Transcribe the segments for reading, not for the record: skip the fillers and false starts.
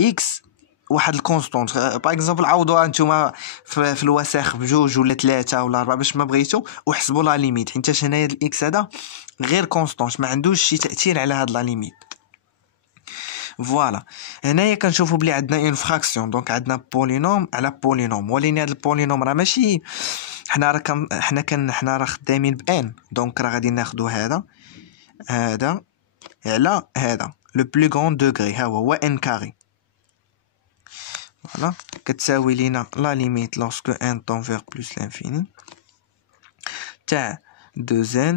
اكس واحد الكونستونت. باغ اكزومبل عوضوها نتوما في الوساخ بجوج ولا 3 ولا 4 باش ما بغيتو، وحسبوا لا ليميت، حيت هنايا الاكس هذا غير كونستونت ما عندوش شي تاثير على هاد لا ليميت. فوالا هنايا كنشوفوا بلي عندنا اون فراكسيون، دونك عندنا بولينوم على بولينوم، ولكن هذا البولينوم راه ماشي حنا راه خدامين بان، دونك راه غادي ناخذوا هذا على هذا لو بلو غون دوغري، ها هو ان كاري. فوالا كتساوي لينا لا ليميت لوسكو ان طون فيغ بلوس لانفيني تاع 2n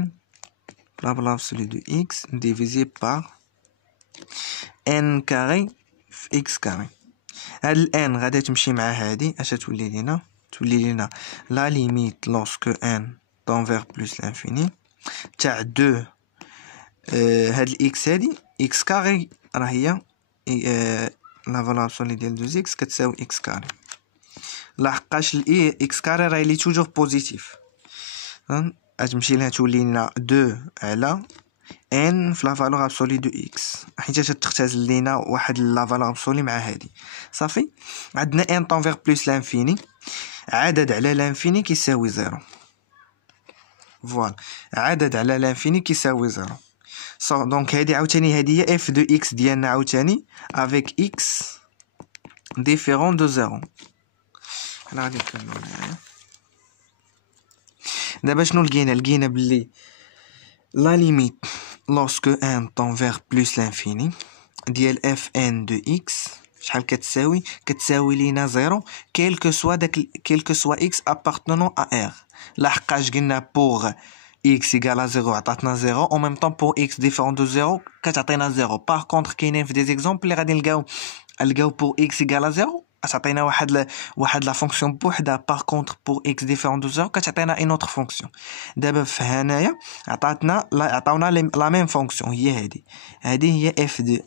بلا بلا ابسولي دو اكس ديفيزي بار ان كاري في اكس كاري. هاد الان غادي تمشي مع هادي، اش تولي لينا لا ليميت لوسكو ان طون فيغ بلوس لانفيني تاع 2 هاد الاكس هادي اكس كاري راه هي لا فالور ابسولي ديال 2 اكس كتساوي اكس كاري، لحقاش الاي اكس كاري راه لي توجور بوزيتيف، غتمشي لها تولي لنا 2 على ان في لا فالور ابسولي دو اكس، حيت تختزل لينا واحد لا فالور ابسولي مع هادي. صافي عندنا ان طون فيغ بلوس لانفيني، عدد على لانفيني كيساوي 0. فوالا عدد على لانفيني كيساوي 0. دونك هادي عاوتاني هادي هي اف دو اكس ديالنا عاوتاني افيك اكس ديفيرون دو 0. حنا غادي نكملو هنايا. دابا شنو لقينا بلي لا ليميت لوسكو ان طون فيغ بلوس لانفيني ديال اف ان دو اكس شحال كتساوي لينا 0 كيلكو سوا اكس ابارتونون ا ار، لحقاش قلنا بوغ x égale à 0 عطاتنا 0 en même temps pour x différent de 0 كتعطينا 0. par contre كاينين في دي زيكزامبل اللي غادي نلقاو pour x égale à 0 كتعطينا واحد لا فونكسيون بوحدها. par contre pour x différent de 0 كتعطينا une autre فونكسيون. دابا في هنايا عطاونا لا ميم فونكسيون، هي هذه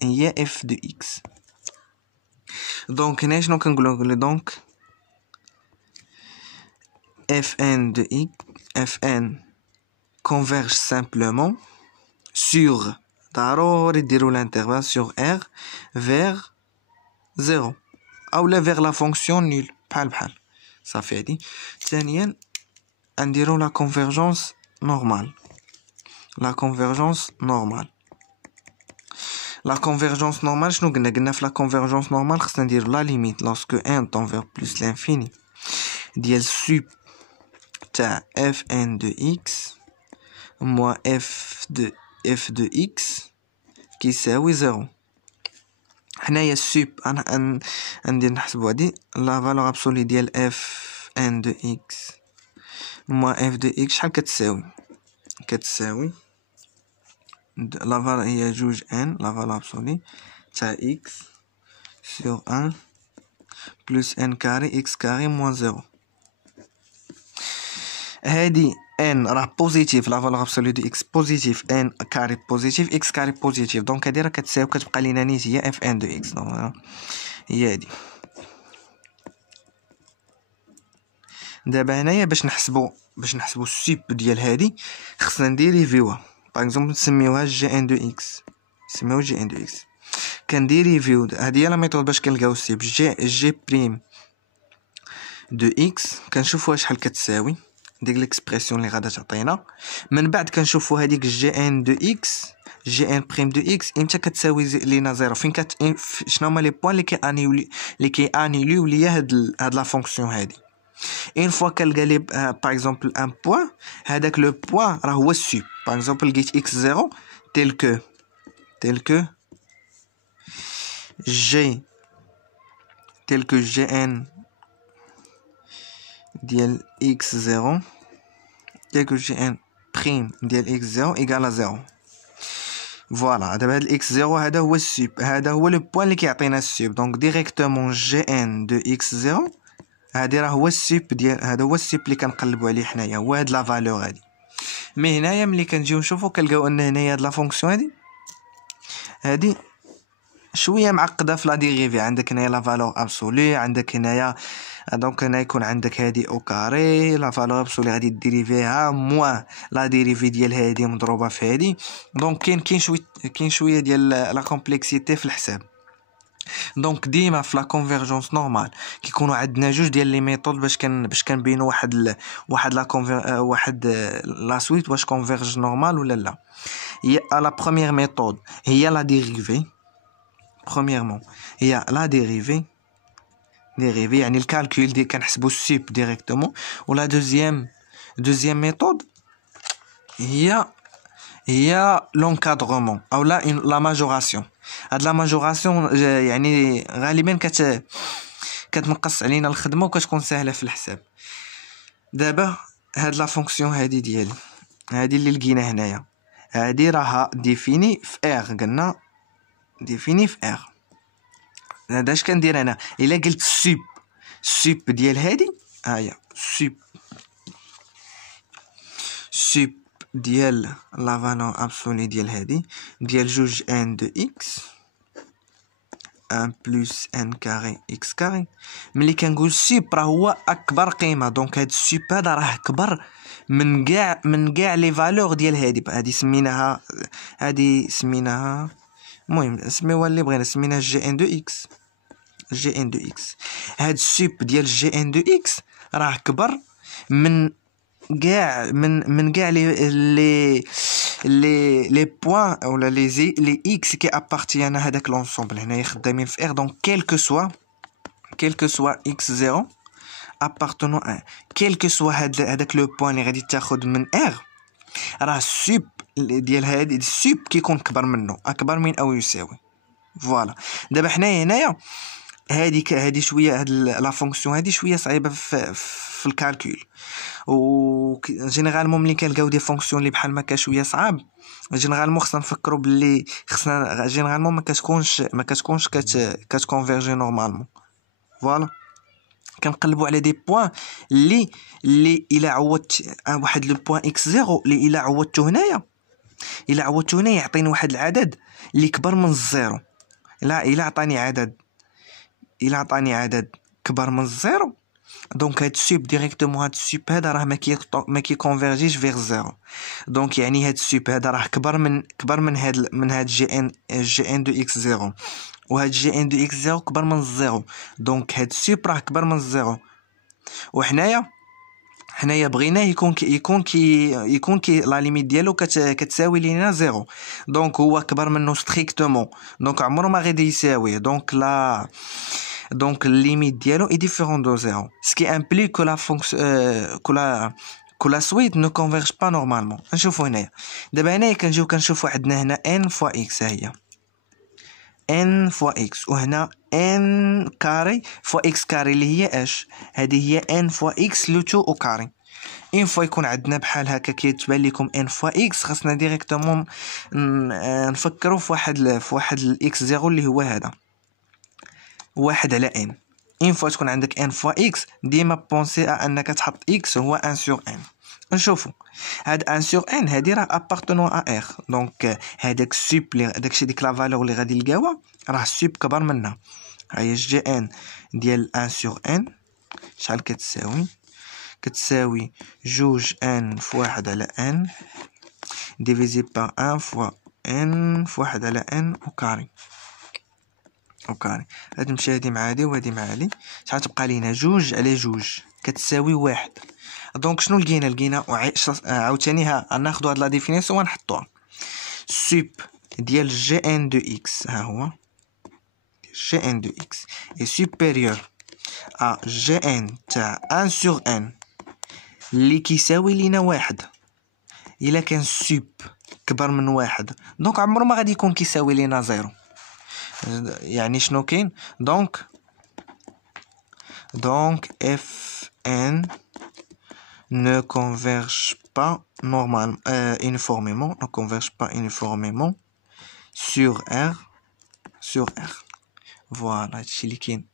هي f de x. دونك هنا شنو كنقولوا؟ دونك fn de x fn converge simplement sur ضروري ديرو l'intervalle sur r vers 0 او لا vers la fonction nulle بحال صافي. هادي ثانيا نديرو لا convergence normale. لا convergence normale شنو قلنا في لا convergence normale خصنا نديرو لا limite lorsque n tend vers plus l'infini ديال sup تاع fn de x moins f de x كيساوي 0. حنايا السوب انا ندير نحسبو هادي لا فالور ابسولي ديال اف ان دو اكس موان اف دو اكس شحال كتساوي لا فالور هي جوج ان لا فالور ابسولي تاع اكس سور ان بلس ان كاري اكس كاري موان 0. هادي ان راه بوزيتيف لا فالور ابسولي دو اكس بوزيتيف ان كاري بوزيتيف اكس كاري بوزيتيف، دونك هادي راه كتساوي كتبقى لينا نيت هي اف ان دو اكس. دونك هي هادي. دابا هنايا باش نحسبو السوب ديال هادي خصنا نديريفيوها. باغ اكزومبل نسميوها جي ان دو اكس، كنديريفيو هادي هي لا ميثود باش كنلقاو السوب جي بريم دو اكس، كنشوفوها شحال كتساوي ديك ليكسبرسيون اللي غادا تعطينا. من بعد كنشوفو هذيك جي ان دو اكس جي ان بريم دو اكس امتى كتساوي لينا 0، فين شنو هما لي بوين اللي كيانيليو ليا هاد لا فونكسيون هادي. اون فوا كنلقى لي باغ اكزومبل ان بوين، هذاك لو بوين راه هو السوب. باغ اكزومبل لقيت اكس 0 تيل كو جي ان ديال x 0 تيل كو جي ان بريم ديال x 0 ايكال 0. فوالا دابا هاد x 0 هذا هو السوب، هذا هو لو بوين اللي كيعطينا السوب. دونك ديريكتومون جي ان دو x 0 هادي راه هو السوب ديال هذا هو السوب اللي كنقلبوا عليه حنايا، هو هاد لا فالور هادي. مي هنايا ملي كنجيو نشوفو كنلقاو ان هنايا هاد لا فونكسيون هادي شويه معقده في لا ديريفي. عندك هنايا لا فالور ابسولي، عندك هنايا دونك هنا يكون عندك هادي او كاري لا فالور ابسولي غادي ديريفيها موان لا ديريفي ديال هادي مضروبه في هادي. دونك كاين شويه ديال لا كومبلكسيتي في الحساب. دونك ديما في لا كونفيرجونس نورمال كيكونوا عندنا جوج ديال لي ميثود باش كنبينوا واحد لا سويت واش كونفيرج نورمال ولا لا. هي لا بروميير ميثود هي لا ديريفي. برومييرمون هي لا ديريفي يعني الكالكول دي كنحسبوا السوب ديريكتومون. ولا دوزيام ميثود هي لونكادرومون او لا ماجوراسيون. هاد لا ماجوراسيون يعني غالبا كتنقص علينا الخدمه وكتكون سهله في الحساب. دابا هاد لا فونكسيون هادي ديالي هادي اللي لقينا هنايا هادي راها ديفيني في ار. قلنا ديفيني في ار. هذا اش كندير انا الا قلت سوب ديال هادي ها هي سوب ديال لا فالور ابسولي ديال هادي ديال جوج ان دو اكس 1 بلس ان كاري اكس كاري. ملي كنقول سوب راه هو اكبر قيمه. دونك هاد السوب هذا راه كبر من كاع لي فالور ديال هادي سميناها المهم سميوها اللي بغينا سميناها جي ان دو اكس. هاد السوب ديال جي ان دو اكس راه كبر من كاع لي بوين ولا لي اكس كي ابارتيان هذاك لونسومبل هنايا خدامين في ار. دونك كيل كو سوا اكس 0 ابارتونون 1 كيل كو سوا هذاك لو بوين اللي غادي تاخذ من ار راه السوب ديال هادي السوب كيكون كبر منه اكبر من او يساوي. فوالا دابا حنايا هنايا هادي شويه هاد لا فونكسيون هادي شويه صعيبه في الكالكول. و جينيرالمون ملي كنلقاو دي فونكسيون اللي بحال ما شويه صعاب جينيرالمون خصنا نفكروا باللي خصنا جينيرالمون ما كتكونش كتكونفيرجي نورمالمون. فوالا كنقلبوا على دي بوين اللي الا عوضت واحد لو بوين اكس 0 اللي الا عوضته هنايا يعطيني واحد العدد اللي كبر من الزيرو. لا الا عطاني عدد كبر من الزيرو دونك هاد السوب ديريكتومون هاد السوب هذا راه ما كيكونفيرجيش فيغ زيرو. دونك يعني هاد السوب هذا راه كبر من هاد جي ان دو اكس 0 وهاد جي ان دو اكس 0 كبر من الزيرو. دونك هاد السوب راه كبر من الزيرو. وحنايا بغيناه يكون كي لا ليميت ديالو كتساوي لينا زيرو. دونك هو كبر منه ستريكتومون دونك عمره ما غادي يساوي. دونك limite dialogue est différent de 0, ce qui implique que la suite ne converge pas normalement. نشوفوا هنايا دابا هنايا كنشوفوا عندنا هنا n fois x هي n fois x وهنا n كاري fois x كاري اللي هي اش هذه هي n fois x لو تو او كاري. ان فوا يكون عندنا بحال هكا كيتبان لكم ان فوا اكس خاصنا ديريكتومون نفكروا في واحد الاكس 0 اللي هو هذا واحد على ان. ان فوا تكون عندك ان فوا اكس ديما بونسي انك تحط اكس هو ان سور ان. نشوفوا هاد ان سور ان هادي راه ابارتونون ا ار. دونك هذاك السوب داكشي ديك لا فالور اللي غادي نلقاوها راه السوب كبر منها. هاهي جي ان ديال ان سور ان شحال كتساوي جوج ان في واحد على ان ديفيزي بار ان فوا ان في واحد على ان وكاري. هاد نمشي هادي مع هادي وهادي مع هادي شحال تبقى لينا جوج على جوج كتساوي واحد. دونك شنو لقينا عاوتاني ناخدو هاد لا ديفينيسيون ونحطوها. سوب ديال جي ان دو اكس ها هو جي ان دو اكس اي سوبيريور ا جي ان تاع ان سور ان اللي كيساوي لينا واحد. الا كان سوب كبر من واحد دونك عمره ما غادي يكون كيساوي لينا زيرو. يعني شنو كاين دونك اف ان ne converge pas uniformément sur R. Voilà هادشي اللي كاين